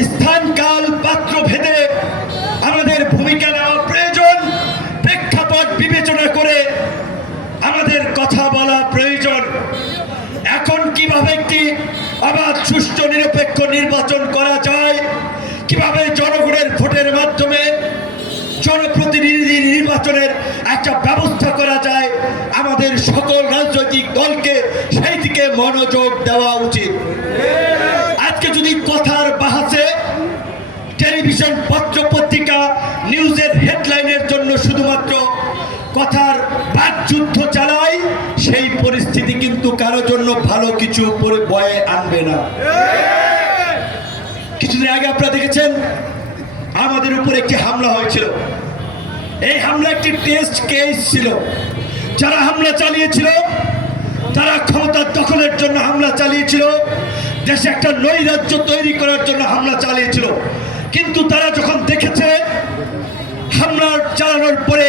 স্থান কাল পাত্র ভেদে আমাদের ভূমিকা নেওয়া প্রয়োজন, প্রেক্ষাপট বিবেচনা করে আমাদের কথা বলা প্রয়োজন। এখন কীভাবে একটি আবার সুষ্ঠু, নিরপেক্ষ নির্বাচন করা যায়? কীভাবে জনগণের ভোটের মাধ্যমে জনপ্রতিনিধি নির্বাচনের একটা ব্যবস্থা করা যায়? আমাদের সকল রাজনৈতিক দলকে সেই দিকে মনোযোগ দেওয়া উচিত। টেলিভিশন পত্র পত্রিকা নিউজের হেডলাইনের জন্য শুধুমাত্র কথার বাকযুদ্ধ চালায়, সেই পরিস্থিতি কিন্তু কারও জন্য ভালো কিছু বয়ে আনবে না। কিছুদিন আগে আপনারা দেখেছেন, আমাদের উপর একটি হামলা হয়েছিল। এই হামলা একটি টেস্ট কেস ছিল। যারা হামলা চালিয়েছিল, তারা ক্ষমতার দখলের জন্য হামলা চালিয়েছিল। দেশে একটা নৈরাজ্য তৈরি করার জন্য হামলা চালিয়েছিল। কিন্তু তারা যখন দেখেছে হামলা চালানোর পরে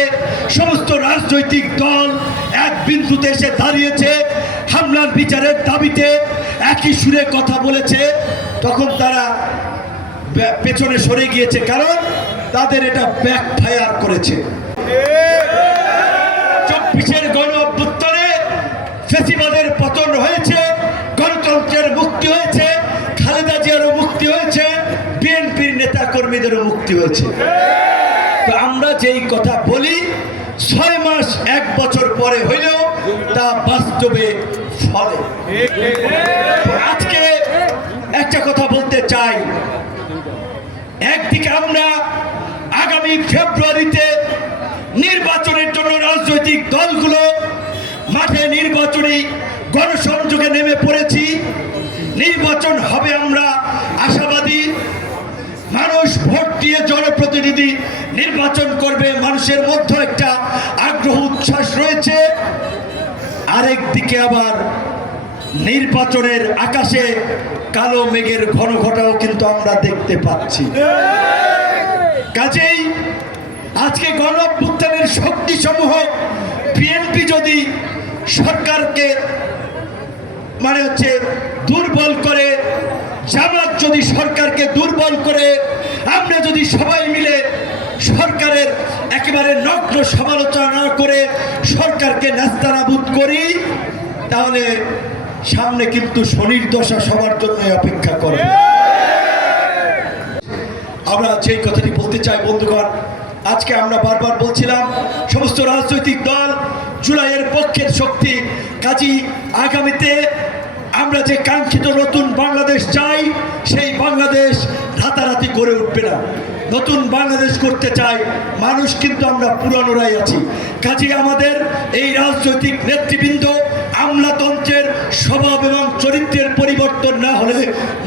সমস্ত রাজনৈতিক দল এক বিন্দুতে এসে দাঁড়িয়েছে, হামলার বিচারের দাবিতে একই সুরে কথা বলেছে, তখন তারা পেছনে সরে গিয়েছে কারণ তাদের এটা ব্যাক ফায়ার করেছে। চব্বিশের গণ অভ্যুত্থানে ফেসিবাদের পতন হয়েছে গণতন্ত্রের মুক্তি হয়েছে খালেদা জিয়ারও মুক্তি হয়েছে বিএনপির নেতা মুক্তি হয়েছে। তো আমরা যেই কথা বলি, ছয় মাস, এক বছর পরে হইলেও তা বাস্তবে ফলে। আজকে একটা কথা বলতে চাই। একদিকে আমরা আগামী ফেব্রুয়ারিতে নির্বাচনের জন্য রাজনৈতিক দলগুলো মাঠে নির্বাচনী গণসংযোগে নেমে পড়েছি। নির্বাচন হবে আমরা আশাবাদী মানুষ ভোট দিয়ে জনপ্রতিনিধি নির্বাচন করবে, মানুষের মধ্যে একটা আগ্রহ, উচ্ছ্বাস রয়েছে। আরেক দিকে আবার নির্বাচনের আকাশে কালো মেঘের ঘন ঘটাও কিন্তু আমরা দেখতে পাচ্ছি। কাজেই আজকে গণ অভ্যুত্থানের শক্তি সমূহ বিএনপি যদি সরকারকে মানে হচ্ছে দুর্বল করে, জামাত যদি সরকারকে দুর্বল করে আমরা যদি সবাই মিলে সরকারের একেবারে নগ্ন সমালোচনা করে সরকারকে নাস্তানাবুদ করি, তাহলে সামনে কিন্তু শনির দশা সবার জন্য অপেক্ষা করে আমরা যেই কথাটি বলতে চাই, বন্ধুগণ, আজকে আমরা বারবার বলছিলাম, সমস্ত রাজনৈতিক দল জুলাইয়ের পক্ষের শক্তি, কাজী আগামীতে আমরা যে কাঙ্ক্ষিত নতুন বাংলাদেশ চাই সেই বাংলাদেশ গড়ে উঠবে না। নতুন বাংলাদেশ করতে চাই মানুষ কিন্তু আমরা পুরানোরাই আছি। কাজে আমাদের এই রাজনৈতিক নেতৃবৃন্দ আমলাতন্ত্রের স্বভাব এবং চরিত্রের পরিবর্তন না হলে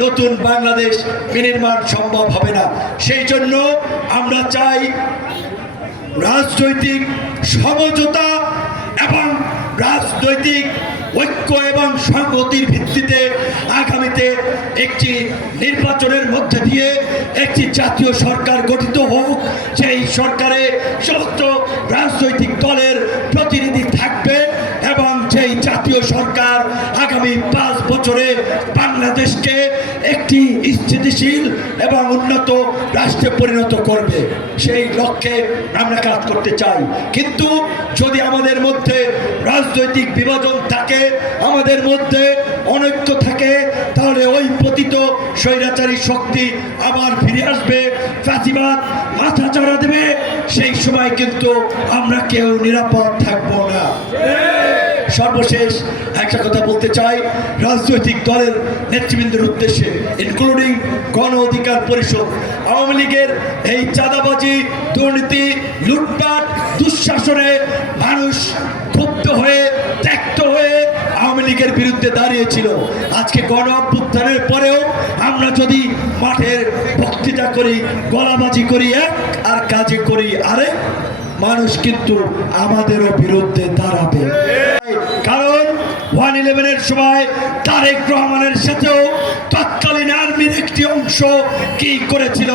নতুন বাংলাদেশ বিনির্মাণ সম্ভব হবে না। সেই জন্য আমরা চাই রাজনৈতিক সমঝোতা এবং রাজনৈতিক ঐক্য এবং সংগতির ভিত্তিতে আগামীতে একটি নির্বাচনের মধ্যে দিয়ে একটি জাতীয় সরকার গঠিত হোক সেই সরকারে সমস্ত রাজনৈতিক দলের প্রতিনিধি থাকবে এবং জাতীয় সরকার আগামী পাঁচ বছরে বাংলাদেশকে একটি স্থিতিশীল এবং উন্নত রাষ্ট্রে পরিণত করবে। সেই লক্ষ্যে আমরা কাজ করতে চাই। কিন্তু যদি আমাদের মধ্যে রাজনৈতিক বিভাজন থাকে, আমাদের মধ্যে অনৈক্য থাকে, তাহলে ওই পতিত স্বৈরাচারী শক্তি আবার ফিরে আসবে। ফাঁসিবাদ মাথা চড়া দেবে। সেই সময় কিন্তু আমরা কেউ নিরাপদ থাকব না। সর্বশেষ একটা কথা বলতে চাই। রাজনৈতিক দলের নেতৃবৃন্দের উদ্দেশ্যে ইনক্লুডিং গণ অধিকার পরিষদ, আওয়ামী লীগের এই চাঁদাবাজি, দুর্নীতি, লুটপাট, দুঃশাসনে মানুষ ক্ষুব্ধ হয়ে, ত্যক্ত হয়ে আওয়ামী লীগের বিরুদ্ধে দাঁড়িয়েছিল। আজকে গণ অভ্যুত্থানের পরেও আমরা যদি মাঠের বক্তৃতা করি, গলাবাজি করি, এক আর কাজে করি আরেক মানুষ কিন্তু আমাদেরও বিরুদ্ধে দাঁড়াবে। কারণ ওয়ান ইলেভেনের সময় তারেক রহমানের সাথেও তৎকালীন আর্মির একটি অংশ কি করেছিল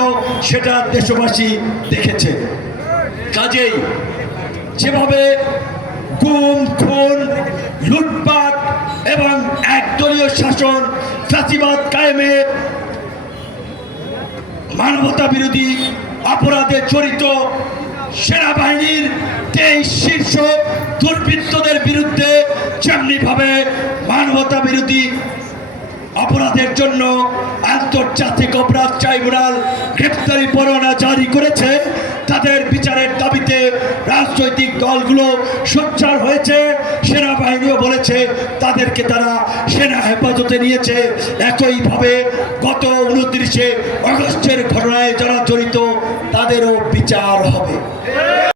সেটা দেশবাসী দেখেছে। কাজেই যেভাবে গুম, খুন, লুটপাট এবং একদলীয় শাসন ফাঁসিবাদ কায়েমে মানবতা বিরোধী অপরাধে জড়িত সেনাবাহিনীর তেইশ শীর্ষ দুর্বৃত্তদের বিরুদ্ধে যেমনিভাবে মানবতা বিরোধী অপরাধের জন্য আন্তর্জাতিক অপরাধ ট্রাইব্যুনাল গ্রেপ্তারি পরোয়ানা জারি করেছে, তাদের বিচারের দাবিতে রাজনৈতিক দলগুলো সোচ্চার হয়েছে, সেনাবাহিনীও বলেছে তাদেরকে তারা সেনা হেফাজতে নিয়েছে। একইভাবে গত উনত্রিশে অগস্টের ঘটনায় যারা জড়িত তাদেরও বিচার হবে।